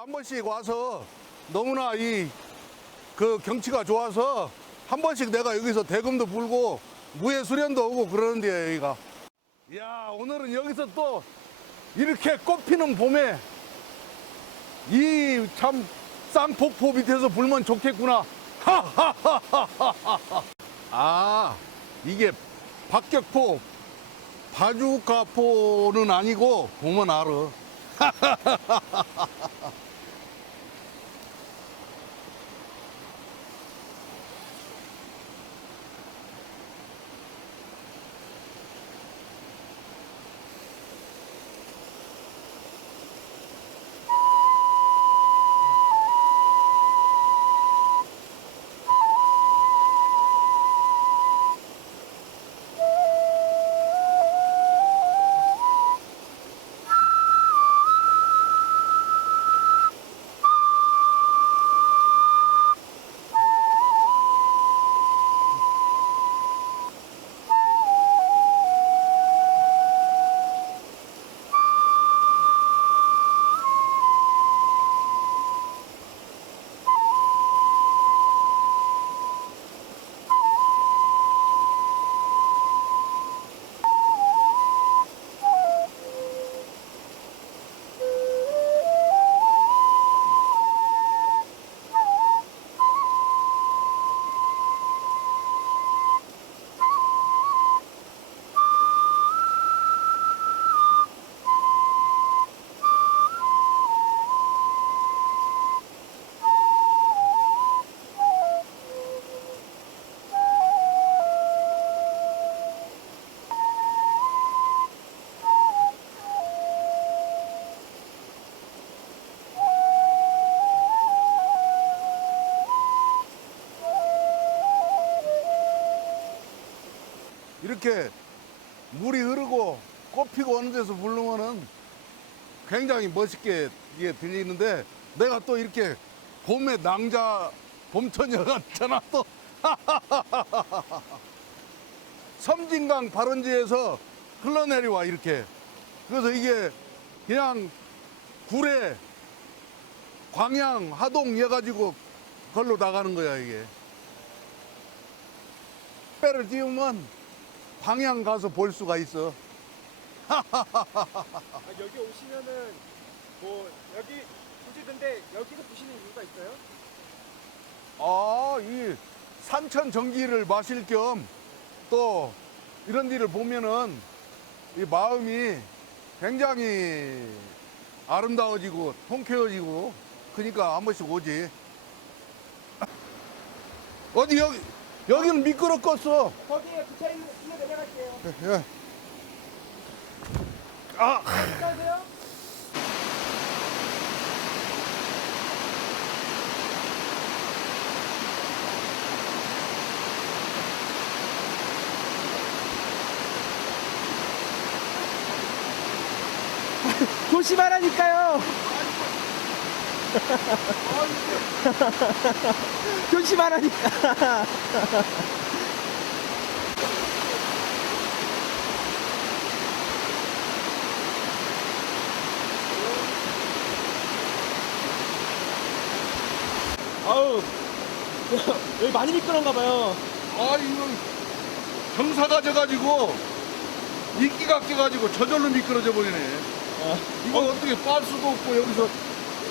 한 번씩 와서 너무나 이 그 경치가 좋아서 한 번씩 내가 여기서 대금도 불고 무예 수련도 오고 그러는데요 여기가. 야 오늘은 여기서 또 이렇게 꽃피는 봄에 이참 쌍폭포 밑에서 불면 좋겠구나. 아 이게 박격포 바주카포는 아니고 보면 알아. 이렇게 물이 흐르고 꽃 피고 오는 데서 부르면은 굉장히 멋있게 이게 들리는데 내가 또 이렇게 봄의 낭자 봄처녀 같잖아 또. 섬진강 발원지에서 흘러내려와 이렇게. 그래서 이게 그냥 구례 광양 하동 해 가지고 걸로 나가는 거야 이게. 배를 띄우면 광양 가서 볼 수가 있어 아, 여기 오시면은 뭐 여기 굳이 근데 여기서 보시는 이유가 있어요? 아, 이 산천 전기를 마실 겸 또 이런 데를 보면은 이 마음이 굉장히 아름다워지고 통쾌해지고 그러니까 한 번씩 오지. 어디 여기 여기는 미끄럽겠어. 거기에 붙여 있는 실내 내려갈게요. 예. 아, 안녕하세요. 조심하라니까요. 조심하라니까. 아우 여기 많이 미끄러운가 봐요. 아 이거 경사가 져가지고 이끼가 껴가지고 저절로 미끄러져 버리네. 아, 이거 어, 떻게 빨 수도 없고 여기서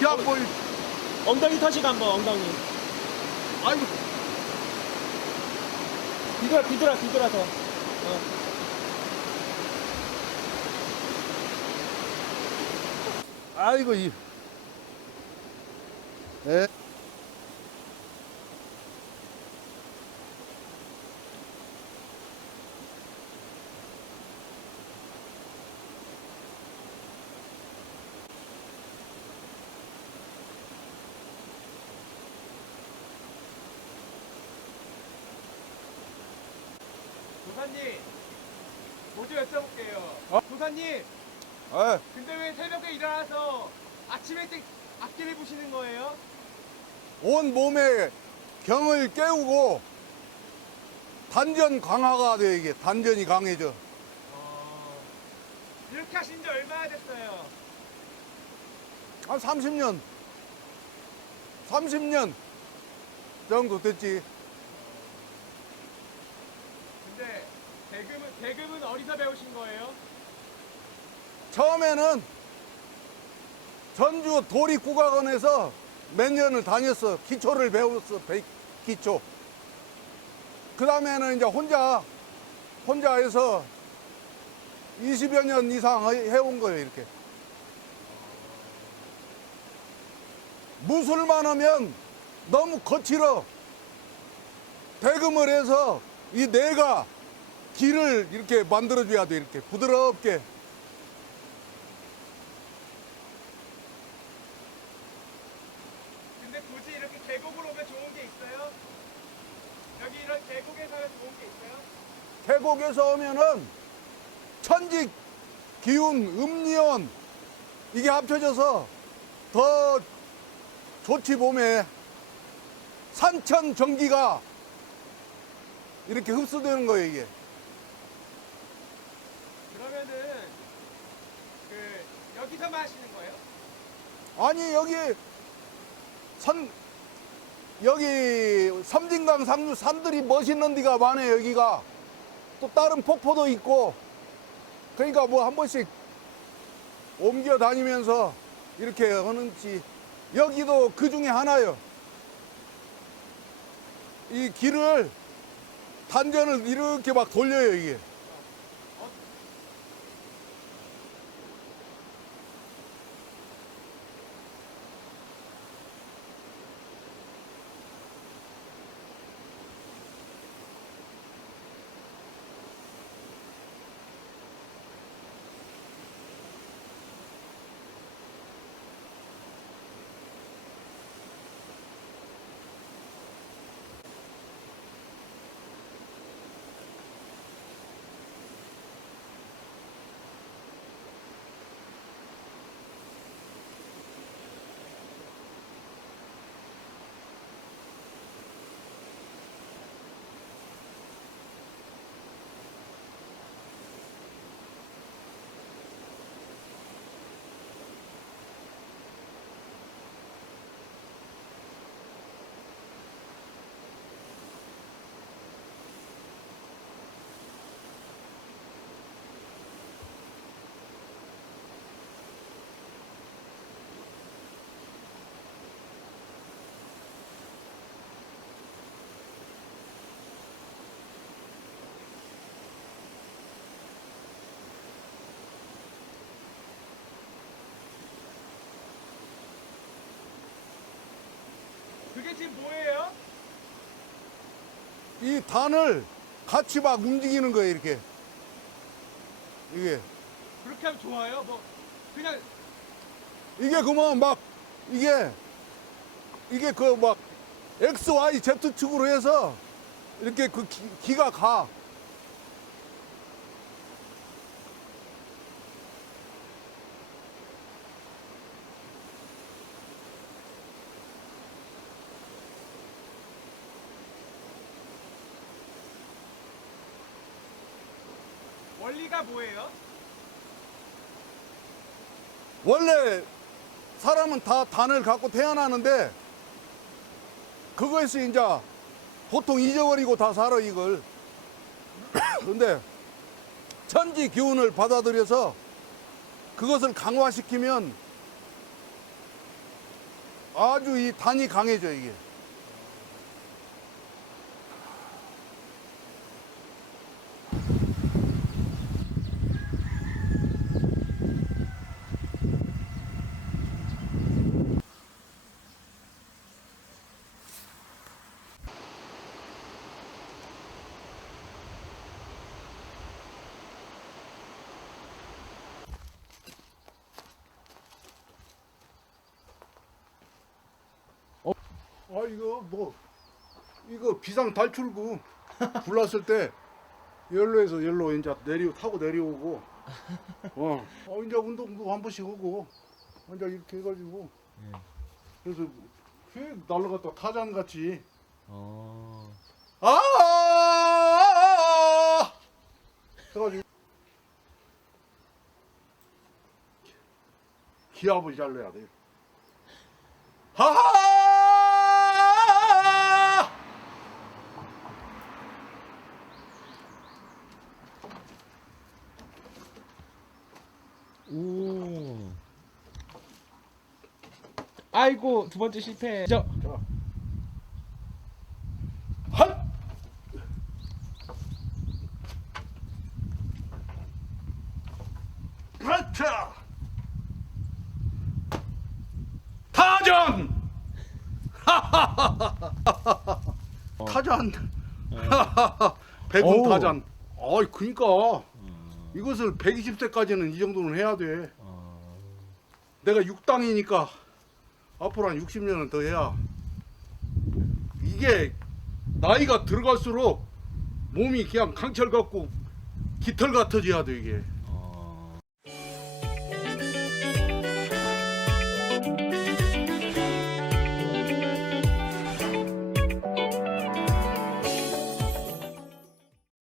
그냥 뭐 엉덩이 터시고 한번 엉덩이. 아이고 뒤돌아 뒤돌아 뒤돌아서. 어. 아이고 이. 에? 도사님 모두 여쭤볼게요. 어? 도사님 에? 근데 왜 새벽에 일어나서 아침 일찍 악기를 부시는 거예요? 온 몸에 경을 깨우고 단전 강화가 돼 이게 단전이 강해져. 어... 이렇게 하신 지 얼마나 됐어요? 한 30년 30년 정도 됐지. 근데 대금은 대금은 어디서 배우신 거예요? 처음에는 전주 도립국악원에서 몇 년을 다녔어. 기초를 배웠어. 배- 기초. 그 다음에는 이제 혼자, 혼자 해서 20여 년 이상 해- 해온 거예요, 이렇게. 무술만 하면 너무 거칠어. 대금을 해서 이 뇌가 길을 이렇게 만들어줘야 돼, 이렇게. 부드럽게. 근데 굳이 이렇게 계곡으로 오면 좋은 게 있어요? 여기 이런 계곡에서 하면 좋은 게 있어요? 계곡에서 오면은 천직 기운 음리온 이게 합쳐져서 더 좋지 몸에 산천 전기가 이렇게 흡수되는 거예요 이게 그러면은 그 여기서만 하시는 거예요? 아니 여기 산 여기 섬진강 상류 산들이 멋있는 데가 많아요 여기가. 또 다른 폭포도 있고. 그러니까 뭐 한 번씩 옮겨 다니면서 이렇게 하는지 여기도 그 중에 하나요. 이 길을 단전을 이렇게 막 돌려요 이게 지금 뭐예요? 이 단을 같이 막 움직이는 거예요 이렇게 이게 그렇게 하면 좋아요? 뭐 그냥 이게 그만 막 이게 이게 그 막 X, Y, Z 축으로 해서 이렇게 그 기, 기가 가. 원리가 뭐예요? 원래 사람은 다 단을 갖고 태어나는데 그거에서 이제 보통 잊어버리고 다 살아 이걸. 근데 천지 기운을 받아들여서 그것을 강화시키면 아주 이 단이 강해져 이게. 아 이거 뭐 이거 비상 탈출구 불났을 때 열로에서 열로 이제 내려 타고 내려오고 어, 어 이제 운동도 한 번씩 하고 이제 이렇게 해가지고. 그래서 휙 날라갔다 타잔 같이. 어. 아! 해가지고 기압을 잘내야 돼. 하하 아이고 두 번째 실패. 저 헛! 그렇죠! 타전! 타전! 백운 어우. 타전. 아이, 그니까. 이것을 120세까지는 이 정도는 해야 돼. 내가 6당이니까 앞으로 한 60년은 더 해야. 이게 나이가 들어갈수록 몸이 그냥 강철 같고 깃털 같아져야 돼 이게